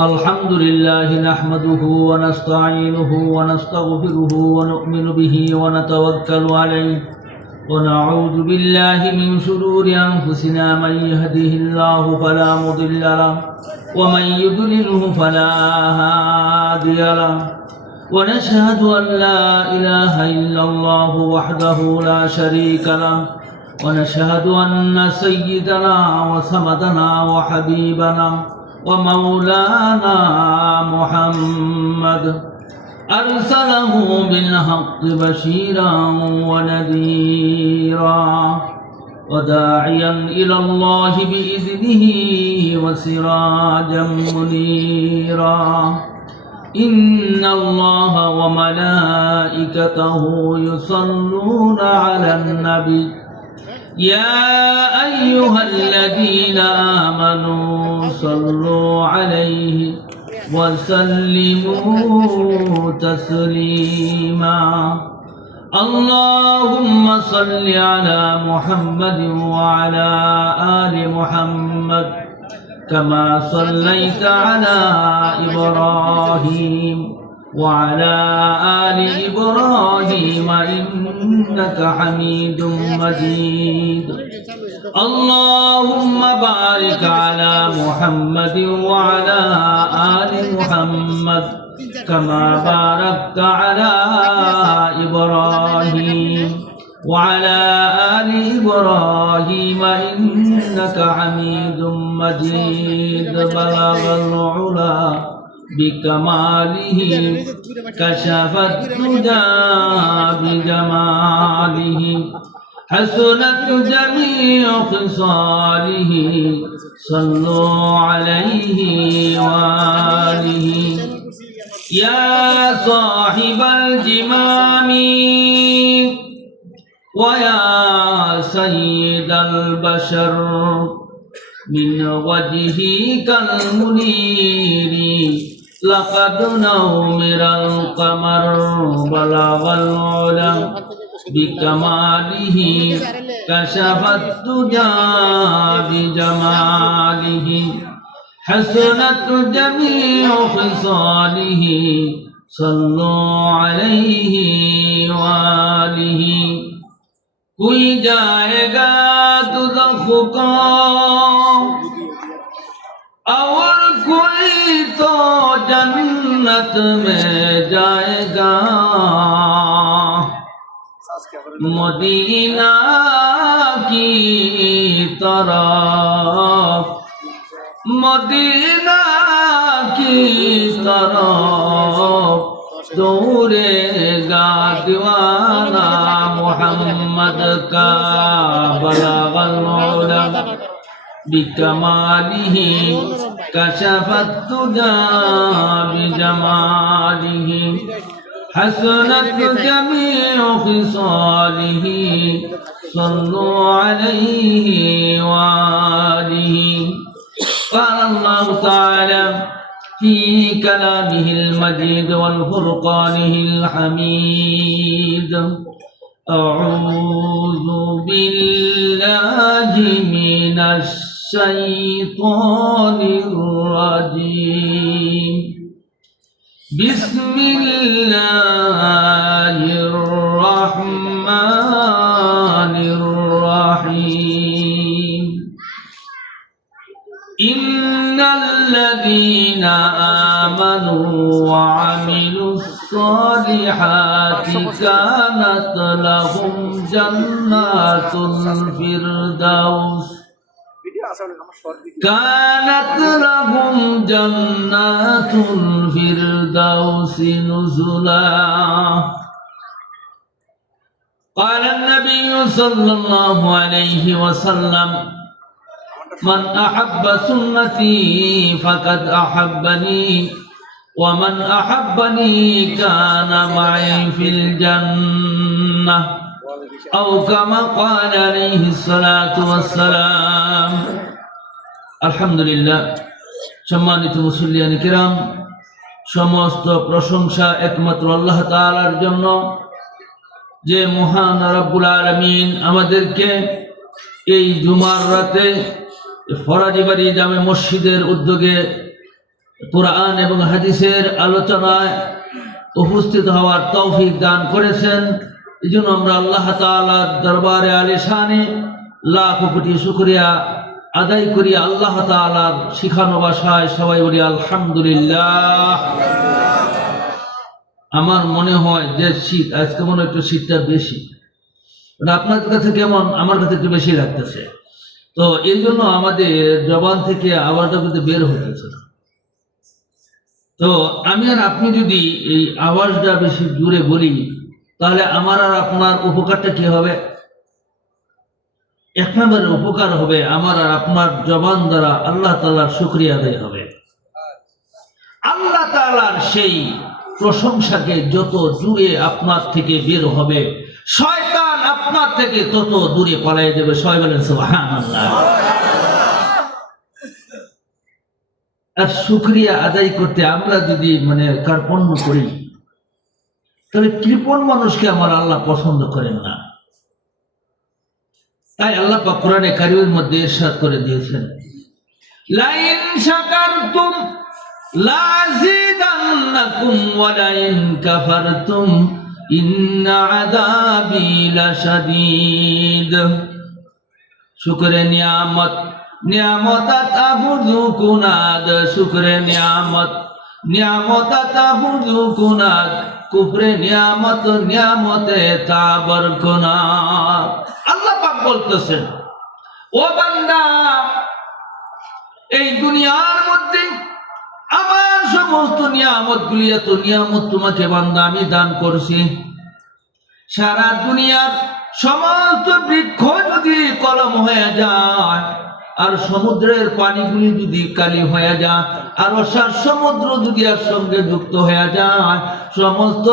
الحمد لله نحمده ونستعينه ونستغفره ونؤمن به ونتوكل عليه ونعوذ بالله من شرور أنفسنا من يهده الله فلا مضل له ومن يضلله فلا هادي له ونشهد أن لا إله إلا الله وحده لا شريك له ونشهد أن سيدنا وسندنا وحبيبنا ومولانا محمد أرسله بالحق بشيرا ونذيرا وداعيا إلى الله بإذنه وسراجا منيرا إن الله وملائكته يصلون على النبي يا أيها الذين آمنوا صلوا عليه وسلموا تسليما اللهم صل على محمد وعلى آل محمد كما صليت على إبراهيم وعلى آل إبراهيم إنك حميد مجيد اللهم بارك على محمد وعلى آل محمد كما باركت على إبراهيم وعلى آل إبراهيم إنك حميد مجيد بلغ العلا بكماله كشف الدجى بجماله حسنت جميع خصاله صلوا عليه وآله يا صاحب الجمام ويا سيد البشر من وجهك المنير لقد نومر القمر بلغ العلا بكماله كشف الدجى بجماله حسنت جميع خصاله صلوا عليه وآله कोई जाएगा दुज़ख को और कोई तो जन्नत में जाएगा मदीना की तरफ मदीना की तरफ दौड़ेगा दीवाना मोहम्मद का बलग العلا بكماله كشف الدجى بجماله حسنت جميع خصاله صلوا عليه وآله قال الله تعالى في كلامه المجيد والفرقانه الحميد أعوذ بالله من الشيطان الرجيم بسم الله الرحمن الرحيم إن الذين آمنوا وعملوا الصالحات كانت لهم جنات الفردوس نزلا قال النبي صلى الله عليه وسلم من أحب سنتي فقد أحبني ومن أحبني كان معي في الجنة أو كما قال عليه الصلاة والسلام الحمد لله সম্মানিত মুসল্লিয়ান কিরাম সমস্ত প্রশংসা একমাত্র আল্লাহ তাআলার জন্য যে মহান রব্বুল আলামিন আমাদেরকে এই জুমার রাতে ফরাজি বাড়ি জামে মসজিদের উদ্যোগে কোরআন এবং হাদিসের আলোচনায় উপস্থিত হওয়ার তৌফিক দান করেছেন। এই জন্য আমরা আল্লাহ তাআলার দরবারে আলিশানে লাখ কোটি শুকরিয়া আদায় করি। আল্লাহ তাআলার শিখানো ভাষায় সবাই বলি আলহামদুলিল্লাহ। আমার মনে হয় যে শীত আজকে মনে হয় একটু শীতটা বেশি, আপনাদের কাছে কেমন? আমার কাছে একটু বেশি লাগতেছে। তো এই জন্য আমাদের জবান থেকে আওয়াজটা কিন্তু বের হতেছে। তো আমি আর আপনি যদি এই আওয়াজটা বেশি জোরে বলি তাহলে আমার আর আপনার উপকারটা কি হবে? এক নম্বরের উপকার হবে আমার আর আপনার জবান দ্বারা আল্লাহ তাআলার শুকরিয়া আদায় হবে। আল্লাহ তাআলার সেই প্রশংসাকে যত দূরে আপনার থেকে বের হবে, শয়তান আপনার থেকে তত দূরে পালিয়ে যাবে। সবাই বলেন সুবহানাল্লাহ। আর শুকরিয়া আদায় করতে আমরা যদি কার্পণ্য করি তাহলে কৃপণ মানুষকে আমার আল্লাহ পছন্দ করেন না। তাই আল্লাহ পাক কোরআনে কারীমের মধ্যে ইরশাদ করে দিয়েছেন, লাইন শাকারতুম লাযিদান্নাকুম ওয়া লাইন কাফারতুম ইন্না আযাবি লাশাদীদ। শুকরে নিয়ামত নিয়ামতাত আবুদু কুনাদ, শুকরে নিয়ামত নিয়ামতাত আবুদু কুনাদ, কুফরে নিয়ামত নিয়ামতে তাবর কুনাদ। আল্লাহ পাক বলতেছেন, ও বান্দা, এই দুনিয়ার মধ্যে আমার সমস্ত নিয়ামতগুলি, এত নিয়ামত তোমাকে বান্দা আমি দান করছি। সারা দুনিয়ার সমস্ত বৃক্ষ যদি কলম হয়ে যায়, আর সমুদ্রের পানিগুলি যদি কালি হয়ে যায়, আর অসার সমুদ্র যদি এর সঙ্গে যুক্ত হয়ে যায়, সমস্ত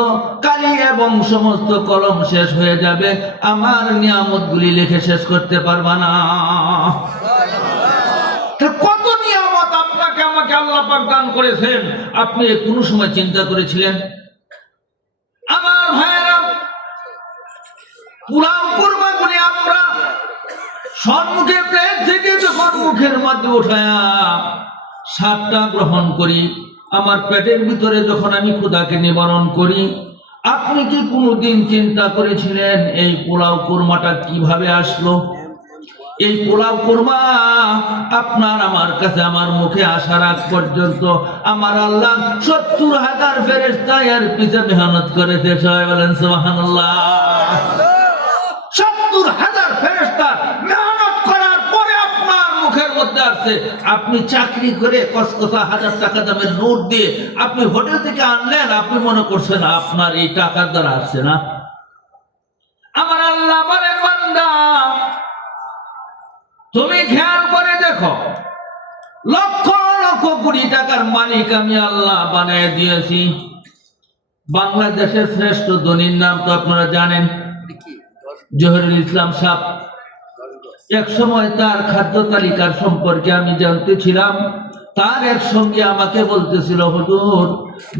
কালি এবং সমস্ত কলম শেষ হয়ে যাবে, আমার নিয়ামতগুলি লিখে শেষ করতে পারবা না। কত নিয়ামত আপনাকে আমাকে আল্লাহ পাক দান করেছেন, আপনি কোনো সময় চিন্তা করেছিলেন? আমার ভাইয়েরা, পুরাও কুরবাগুলি আমরা সম্মুখে প্লেট থেকে যখন মুখের মধ্যে উঠায়া স্বাদটা গ্রহণ করি, আমার পেটের ভিতরে যখন আমি ক্ষুধাকে নিবারণ করি, আপনি কি কোনোদিন চিন্তা করেছিলেন এই পোলাও কুরমাটা কিভাবে আসলো? এই পোলাও কুরমা আপনার আমার কাছে আমার মুখে আসার আগ পর্যন্ত আমার আল্লাহ ৭০,০০০ ফেরেশতা এর পিছে মেহনত করেছে। সবাই বলেন সুবহানাল্লাহ। ৭০,০০০ ফেরেশতা মেহনত করার পরে আপনার মুখের মধ্যে আসছে। আপনি চাকরি করে কসকসা ১০০০ টাকা দামের নোট দিয়ে আপনি হোটেল থেকে আনলেন, আপনি মনে করছেন আপনার এই টাকার দ্বারা আসছে না। আমার আল্লাহ বলেন, বান্দা তুমি খেয়াল করে দেখো, লক্ষ লক্ষ কোটি টাকার মালিক আমি আল্লাহ বানিয়ে দিয়েছি। বাংলাদেশের শ্রেষ্ঠ ধনীর নাম তো আপনারা জানেন, জহিরুল ইসলাম সাহেব। এক সময় তার খাদ্য তালিকার সম্পর্কে আমি জানতে ছিলাম। তার এক সঙ্গে আমাকে বলতেছিল, হুজুর,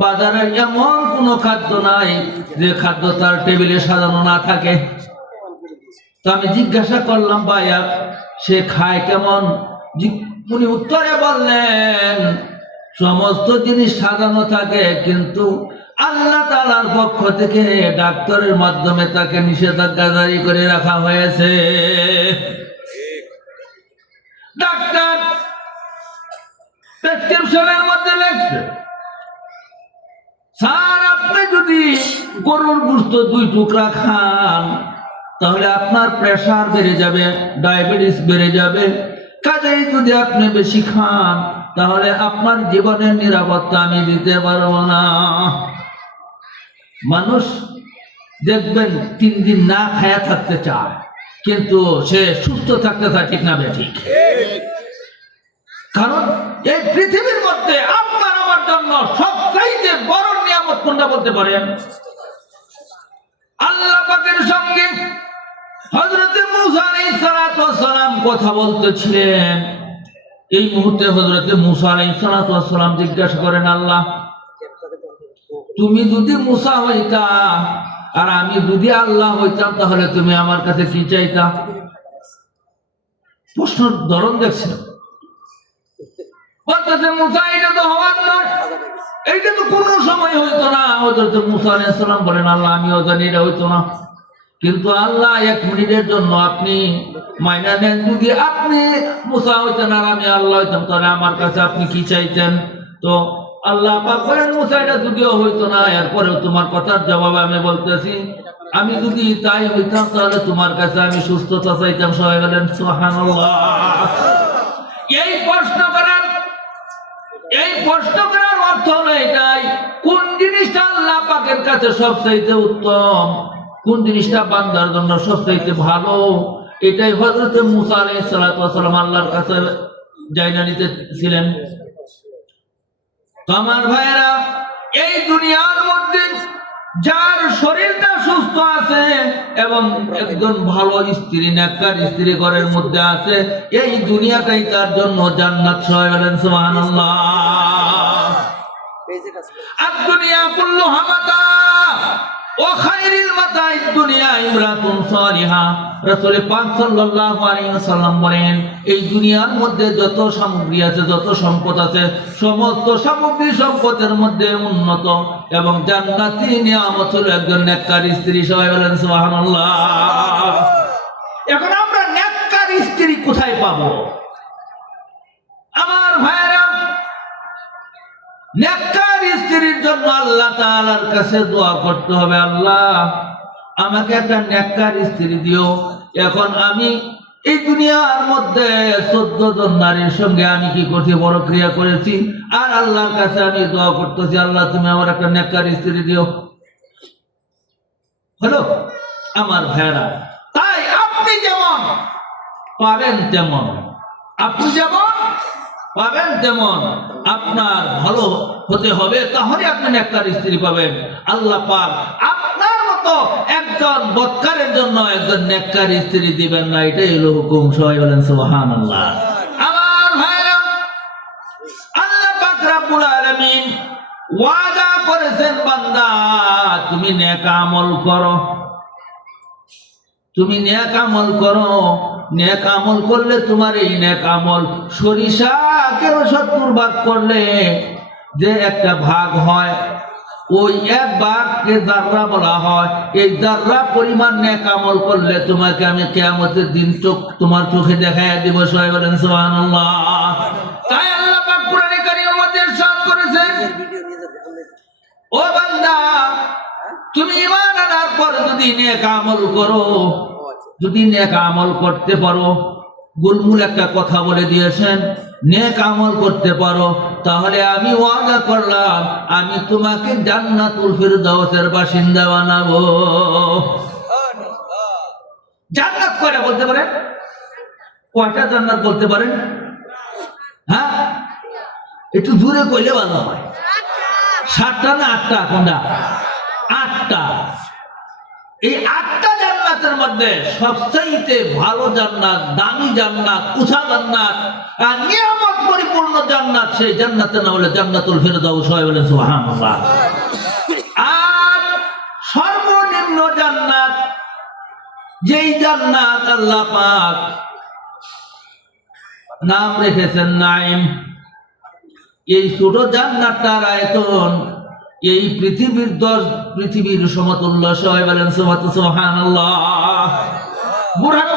বাজারে এমন কোনো খাদ্য নাই যে খাদ্য তার টেবিলে সাজানো না থাকে। তো আমি জিজ্ঞাসা করলাম, ভাইয়া সে খায় কেমন? উনি উত্তরে বললেন, সমস্ত জিনিস সাজানো থাকে, কিন্তু আল্লাহ তাআলার পক্ষ থেকে ডাক্তারের মাধ্যমে তাকে নিষেধাজ্ঞা জারি করে রাখা হয়েছে। ডাক্তার প্রেসক্রিপশনের মধ্যে লেখছে, স্যার আপনি যদি গরুর গোশত 2 টুকরা খান তাহলে আপনার প্রেসার বেড়ে যাবে, ডায়াবেটিস বেড়ে যাবে। কাজেই যদি আপনি বেশি খান তাহলে আপনার জীবনের নিরাপত্তা আমি দিতে পারবো না। মানুষ দেখবেন 3 দিন না খায়া থাকতে চায়, কিন্তু সে সুস্থ থাকতে চায়, ঠিক না ঠিক? কারণ এই পৃথিবীর মধ্যে আপনার আমার জন্য সবচাইতে বড় নিয়ামত কোনটা বলতে পারেন? আল্লাহ পাকের সঙ্গে হযরত মূসা আলাইহিস সালাম কথা বলতেছিলেন। এই মুহূর্তে হযরত মূসা আলাইহিস সালাম জিজ্ঞাসা করেন, আল্লাহ তুমি যদি মূসা হইতা আর আমি যদি আল্লাহ হইতাম তাহলে তুমি আমার কাছে কি চাইতা? প্রশ্ন ধরন দেখছেন। বলতেছে মুসা এটা তো হওয়ার নয়, এইটা তো কোনো সময় হইতো না। হযরত মুসা আলাইহিস সালাম বলেন আল্লাহ আমিও জানি এটা হইতো না, কিন্তু আল্লাহ 1 মিনিটের জন্য আপনি মাইনা নেন, যদি আপনি মুসা হইতেন আর আমি আল্লাহ হইতাম তাহলে আমার কাছে আপনি কি চাইতেন? তো আল্লাহ পাক বলেন মুসা এটা যদিও হইতো না, এরপরেও তোমার কথার জবাবে আমি বলতেছি আমি যদি তাই হইতাম তাহলে তোমার কাছে আমি সুস্থতা চাইতাম। সবাই বলেন সুবহানাল্লাহ। এই প্রশ্ন করার অর্থ হলো এটাই, কোন জিনিসটা আল্লাহ পাকের কাছে সবচাইতে উত্তম, কোন জিনিসটা বান্দার জন্য সবচাইতে ভালো, এটাই হযরত মুসা আলাইহিস সালাতু ওয়াস সালাম আল্লাহর কাছে জায়গা নিতেছিলেন। তো আমার ভাইরা, এই দুনিয়ার মধ্যে যার শরীরটা সুস্থ আছে এবং একজন ভালো স্ত্রী, নেককার স্ত্রী ঘরের মধ্যে আছে, এই দুনিয়াটাই তার জন্য জান্নাত। সবাই বলেন সুবহানাল্লাহ। আদ-দুনিয়া কুল্লুহা মাতা ওয়া খায়রুল মাতা'id দুনিয়া ইমরাতুন সালিহা। রাসূল পাক সাল্লাল্লাহু আলাইহি ওয়াসাল্লাম বলেন এই দুনিয়ার মধ্যে যত সামগ্রী আছে, যত সম্পদ আছে, সমস্ত সামগ্রী সম্পদের মধ্যে উন্নত এবং জান্নাতি নিয়ামত হলো একজন নেককার স্ত্রী। সবাই বলেন সুবহানাল্লাহ। এখন আমরা নেককার স্ত্রী কোথায় পাবো? আমার ভাইরা, নেককার স্ত্রীর জন্য আল্লাহ তাআলার কাছে দোয়া করতে হবে, আল্লাহ আমাকে একটা নেককার স্ত্রী দিও। এখন আমি এই দুনিয়ার মধ্যে 14 জন নারীর সঙ্গে আমি কি করছি, বড় ক্রিয়া করেছি, আর আল্লাহর কাছে আমি দোয়া করতেছি আল্লাহ তুমি আমার একটা নেককার স্ত্রী দিও। হলো আমার ভাইরা, তাই আপনি যেমন পাবেন তেমন, আপনি যেমন পাবেন তেমন আপনার ভালো হতে হবে, তাহলে আপনি নেককার স্ত্রী পাবেন। আল্লাহ পাক আপনার মতো একজন বদকারের জন্য একজন নেককার স্ত্রী দিবেন না, এটাই হলো হুকুম। সবাই বলেন সুবহানাল্লাহ। আমার ভাইরা, আল্লাহ পাক রব্বুল আলামিন ওয়াদা করেছেন বান্দা তুমি নেক আমল করো, তুমি নেক আমল করো, নেক আমল করলে তোমার এই নেক আমল সরিষাকে 70 ভাগ করলে যে একটা ভাগ হয়, ওই এক ভাগকে যাররা বলা হয়। এই যাররা পরিমাণ নেক আমল করলে তোমাকে আমি কিয়ামতের দিন তোমার চোখে দেখায় দিব। সবাই বলেন সুবহানাল্লাহ। তাই আল্লাহ পাক কুরআনে কারীমের মধ্যে ইরশাদ করেছেন, ও বান্দা তুমি ঈমান আনার পর যদি নেক আমল করো, যদি নেক আমল করতে পারো, গুলমুল একটা কথা বলে দিয়েছেন, নেক আমল করতে পারো, তাহলে আমি ওয়াদা করলাম আমি তোমাকে জান্নাতুল ফিরদাউসের বাসিন্দা বানাবো। জান্নাত কয়টা বলতে পারেন? কয়টা জান্নাত বলতে পারেন? হ্যাঁ, একটু জোরে কইলে ভালো হয়। 7টা না 8টা? কোনটা? 8টা। এই 8টা জান্নাতের মধ্যে সবচেয়ে ভালো জান্নাত, দামি জান্নাত, উঁচা জান্নাত আর নিয়ামত পরিপূর্ণ জান্নাত, সেই জান্নাতের নাম হলো জান্নাতুল ফিরদাউস। সবাই বলেন সুবহানাল্লাহ। আর সর্বনিম্ন জান্নাত, যেই জান্নাত আল্লাহ পাক নাম রেখেছেন নাঈম, এই ছোট জান্নাতটার আয়তন এই পৃথিবীর সমতুল্য। সবাই বলেন সুবহানাল্লাহ।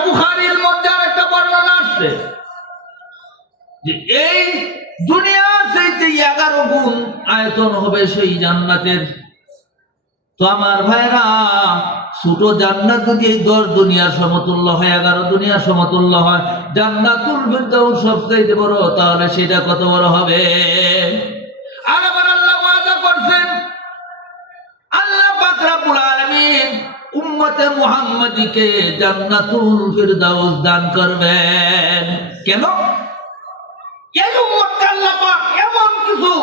বুখারীর মধ্যে আরেকটা বর্ণনা আসছে যে এই দুনিয়ার চাইতে 11 গুণ আয়তন হবে সেই জান্নাতের। তো আমার ভাইরা, ছোট জান্নাত যদি এই 10 দুনিয়ার সমতুল্য হয়, 11 দুনিয়ার সমতুল্য হয়, জান্নাতুল ফিরদাউস সবচেয়ে বড়, তাহলে সেটা কত বড় হবে? আর আবার আল্লাহ ওয়াদা করছেন, আল্লাহ পাক রব্বুল আলামিন উম্মতে মুহাম্মাদীকে জান্নাতুল ফিরদাউস দান করবেন। কেন? এই উম্মতকে আল্লাহ পাক এমন কিছু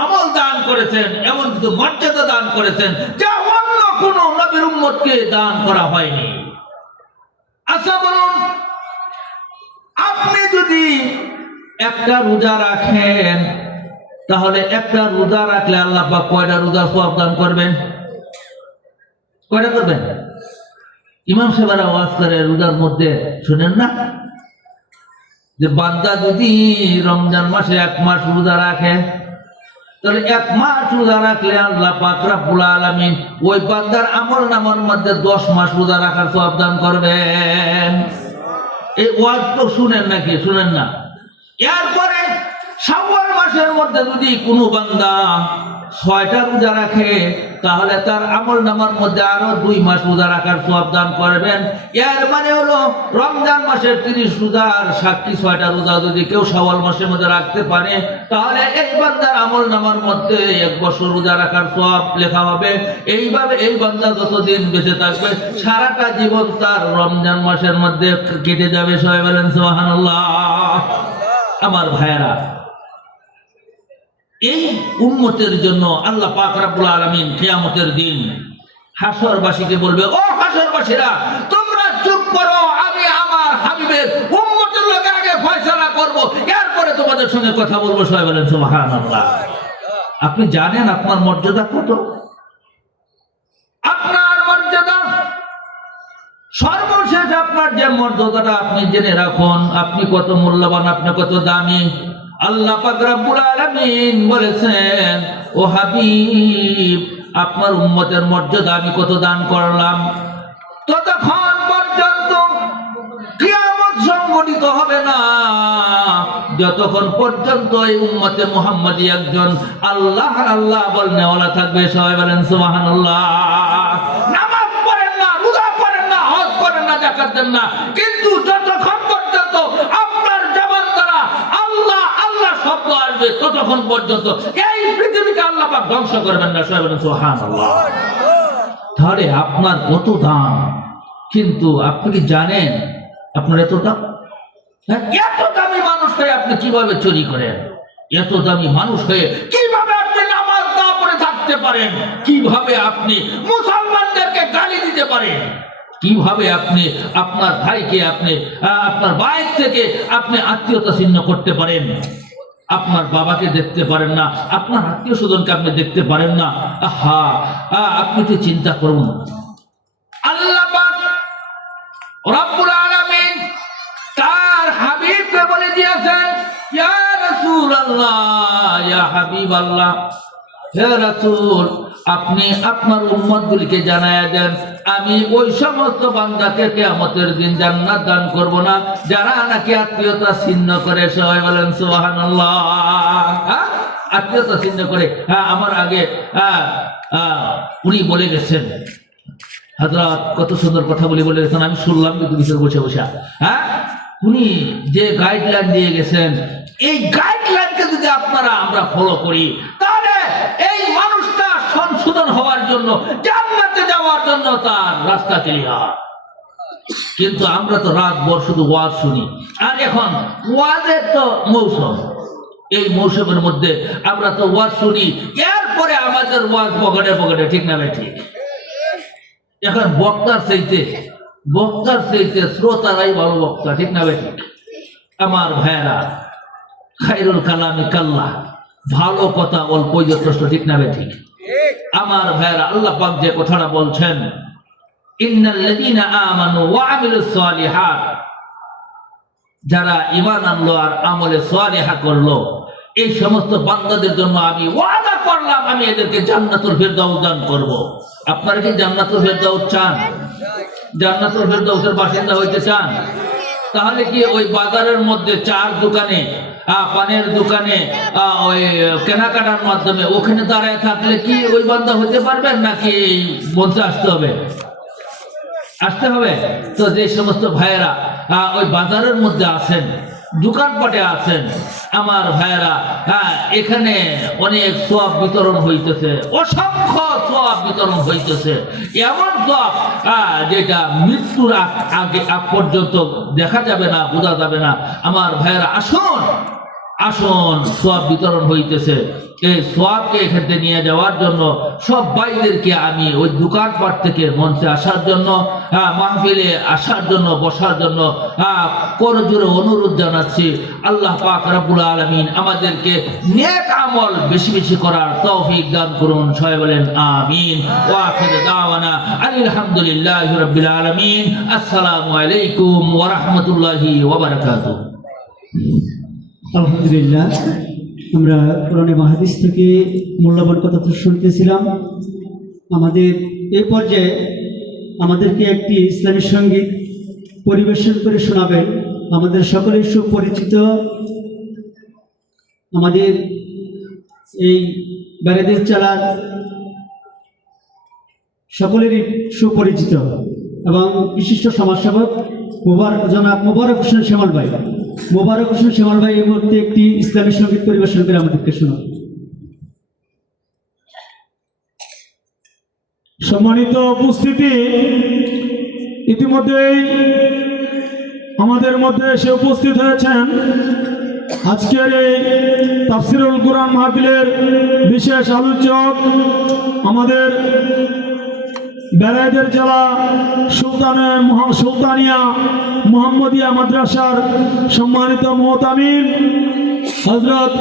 আমল দান করেছেন, এমন কিছু মর্যাদা দান করেছেন যা অন্য কোন নবীর উম্মতকে দান করা হয়নি। আচ্ছা বলুন, আপনি যদি একটা রোজা রাখেন, তাহলে একটা রোজা রাখলে আল্লাহ পাক কয়টা রোজার সওয়াব দান করবেন? কয়টা করবেন? ইমাম সাহেবরা ওয়াজ করে রোজার মধ্যে, শুনেন না? যে বান্দা যদি রমজান মাসে 1 মাস রোজা রাখে, তাহলে 1 মাস রোজা রাখলে আল্লাহ পাক রব্বুল আলামিন ওই বান্দার আমল নামার মধ্যে 10 মাস রোজা রাখার সওয়াব দান করবেন। এই ওয়াজ তো শুনেন নাকি? শুনেন না? এরপরে শাওয়াল মাসের মধ্যে যদি কোনো বান্দা 6টা রোজা রাখে, তাহলে তার আমল নামার মধ্যে আরো 2 মাস রোজা রাখার সওয়াব দান করবেন। এর মানে হলো রমজান মাসের 30 রোজা আর সাক্ষী 6টা রোজা যদি কেউ শাওয়াল মাসের মধ্যে রাখতে পারে, তাহলে এই বান্দার আমল নামার মধ্যে 1 বছর রোজা রাখার সওয়াব লেখা হবে। এইভাবে এই বান্দা যতদিন বেঁচে থাকবে সারাটা জীবন তার রমজান মাসের মধ্যে কেটে যাবে। সবাই বলেন সুবহানাল্লাহ। আমার ভাইয়েরা, এই উম্মতের জন্য আল্লাহ পাক রব্বুল আলামিন কিয়ামতের দিন হাশরবাসীকে বলবে, ও হাশরবাসীরা, তোমরা চুপ করো, আমি আমার হাবিবের উম্মতের লগে আগে ফয়সালা করব, এরপরে তোমাদের সঙ্গে কথা বলবো। সবাই বলেন সুবহানাল্লাহ। আপনি জানেন আপনার মর্যাদা কত? আপনার মর্যাদা সর্বশেষ, আপনার যে মর্যাদাটা আপনি জেনে রাখুন, আপনি কত মূল্যবান, আপনি কত দামি। আল্লাহ পাক রব্বুল আলামিন বলেছেন, ও হাবিব, আপনার উম্মতের মর্যাদা আমি কত দান করলাম। ততক্ষণ পর্যন্ত কিয়ামত সংঘটিত হবে না যতক্ষণ পর্যন্ত এই উম্মতে মুহাম্মাদী একজন আল্লাহ আল্লাহ বলনেওয়ালা থাকবে। সবাই বলেন সুবহানাল্লাহ। নামাজ পড়েন না, রোজা করেন না, হজ করেন না, যাকাত দেন না, কিন্তু যতক্ষণ পর্যন্ত আপনার জবান দ্বারা আল্লাহ আল্লাহ শব্দ আসবে, ততক্ষণ পর্যন্ত এই পৃথিবীকে আল্লাহ পাক ধ্বংস করবেন না। সবাই বলেন সুবহানাল্লাহ। তাহলে আপনার কত দাম, কিন্তু আপনি কি জানেন আপনার এত দাম? এত দামি মানুষ হয়ে আপনি কিভাবে চুরি করেন? এত দামি মানুষ হয়ে কিভাবে আপনি নামাজ না পড়ে থাকতে পারেন? কিভাবে আপনি মুসলমানদেরকে গালি দিতে পারেন? কিভাবে আপনি আপনার ভাইকে, আপনি আপনার ভাই থেকে আপনি আত্মীয়তা ছিন্ন করতে পারেন? আপনার বাবাকে দেখতে পারেন না, আপনার আত্মীয় স্বজনকে আপনি দেখতে পারেন না। আহা, আপনি তো চিন্তা করুন। আল্লাহ পাক রব্বুল আলামিন তার হাবিবকে বলে দিয়েছেন, ইয়া রাসূলুল্লাহ, ইয়া হাবিবাল্লাহ, হে রাসূল, আপনি আপনার উম্মতগুলিকে জানায়া দেন, আমি ওই সমস্ত বান্দাকে কিয়ামতের দিন জান্নাত দান করব না যারা নাকি আত্মীয়তা ছিন্ন করে। সবাই বলেন সুবহানাল্লাহ। আত্মীয়তা ছিন্ন করে। আমার আগে উনি বলে গেছেন, হযরত কত সুন্দর কথা বলে গেছেন, আমি শুনলাম কিন্তু ভিতরে বসে বসে। উনি যে গাইডলাইন দিয়ে গেছেন, এই গাইডলাইনকে যদি আমরা ফলো করি, তাহলে এই মানুষটা সংশোধন হওয়ার জন্য, জান্নাতে যাওয়ার জন্য তার রাস্তা ক্লিয়ার। কিন্তু আমরা তো রাত ভর শুধু ওয়াজ শুনি, আর এখন ওয়াজের তো মৌসুম। এই মৌসুমের মধ্যে আমরা তো ওয়াজ শুনি, এরপরে আমাদের ওয়াজ পকেটে পকেটে, ঠিক না ভাই? ঠিক। এখন বক্তার চাইতে শ্রোতারাই ভালো বক্তা, ঠিক না ভাই? আমার ভাইয়েরা, খায়রুল কালামি কাল্লাহ, ভালো কথা অল্পই যথেষ্ট, ঠিক না ভাই? ঠিক। আমার ভাইয়েরা, আল্লাহ পাক যে কথাটা বলছেন, ইন্নাল্লাযীনা আমানু ওয়া আমিলুস সালিহাত, যারা ঈমান আনলো আর আমলে সালিহা করলো, এই সমস্ত বান্দাদের জন্য আমি ওয়াদা করলাম, আমি এদেরকে জান্নাতুল ফিরদাউস দান করব। আপনারা কি জান্নাতুল ফিরদাউস চান? জান্নাতুল ফিরদাউসের বাসিন্দা হইতে চান? তাহলে কি ওই বাজারের মধ্যে চার দোকানে, পানের দোকানে, ওই কেনাকাটার মাধ্যমে ওখানে দাঁড়ায় থাকলে কি ওই বান্দা হতে পারবেন, নাকি মঞ্চে আসতে হবে? আসতে হবে। তো যে সমস্ত ভাইয়েরা ওই বাজারের মধ্যে আছেন, দোকানপাটে আছেন, আমার ভাইয়েরা, এখানে অনেক সওয়াব বিতরণ হইতেছে, অসংখ্য সওয়াব বিতরণ হইতেছে, এমন সওয়াব যেটা মৃত্যুর আগ পর্যন্ত দেখা যাবে না, বোঝা যাবে না। আমার ভাইয়েরা, আসুন আসুন, সওয়াব বিতরণ হইতেছে। এই সওয়াবকে এখানে নিয়ে যাওয়ার জন্য সব ভাইদেরকে আমি ওই দোকানপাট থেকে মঞ্চে আসার জন্য, মাহফিলে আসার জন্য, বসার জন্য করজোরে অনুরোধ জানাচ্ছি। আল্লাহ পাক রব্বুল আলামিন আমাদেরকে নেক আমল বেশি বেশি করার তৌফিক দান করুন। সবাই বলেন আমিন। ওয়া আখিরু দাওয়ানা আলহামদুলিল্লাহি রাব্বিল আলামিন। আসসালামু আলাইকুম ওয়া রাহমাতুল্লাহি ওয়া বারাকাতুহু। আলহামদুলিল্লাহ, আমরা কোরআনে মাহাদিস থেকে মূল্যবান কথা তো শুনতেছিলাম। আমাদের এই পর্যায়ে আমাদেরকে একটি ইসলামী সঙ্গীত পরিবেশন করে শোনাবেন আমাদের সকলের সুপরিচিত, আমাদের এই বেড়াদের চালার সকলেরই সুপরিচিত এবং বিশিষ্ট সমাজসেবক জনাব মোবারক হোসেন শ্যামল ভাই। মোবারক হোসেন শ্যামল ভাই এই মুহূর্তে একটি ইসলামী সঙ্গীত পরিবেশন করে আমাদেরকে শোনান। সম্মানিত উপস্থিতি, ইতিমধ্যেই আমাদের মধ্যে এসে উপস্থিত হয়েছেন আজকের এই তাফসিরুল কুরআন মাহফিলের বিশেষ আলোচক, আমাদের বেড়াইদের জেলা সুলতানিয়া মুহাম্মদিয়া মাদ্রাসার সম্মানিত মুহতামিম হযরত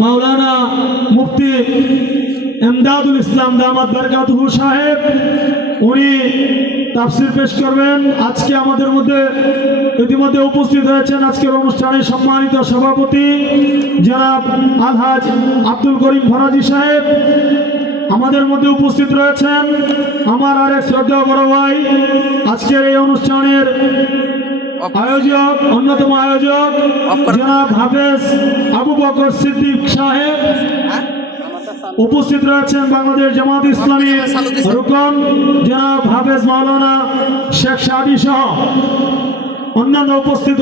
মাওলানা মুফতি ইমদাদুল ইসলাম দামাত বরকাতুহু সাহেব। উনি তাফসির পেশ করবেন। আজকে আমাদের মধ্যে ইতিমধ্যে উপস্থিত হয়েছেন আজকের অনুষ্ঠানে সম্মানিত সভাপতি জনাব আলহাজ আব্দুল করিম ফরাজি সাহেব। আমাদের মধ্যে উপস্থিত রয়েছেন আমার আরেক শ্রদ্ধেয় বড় ভাই, আজকের এই অনুষ্ঠানের আয়োজক, অন্যতম আয়োজক জনাব হাফেজ আবু বকর সিদ্দিক সাহেব। উপস্থিত রয়েছেন বাংলাদেশ জামাত ইসলামী রুকন জনাব হাফেজ মাওলানা শেখ সাদি সহ অন্যান্য উপস্থিত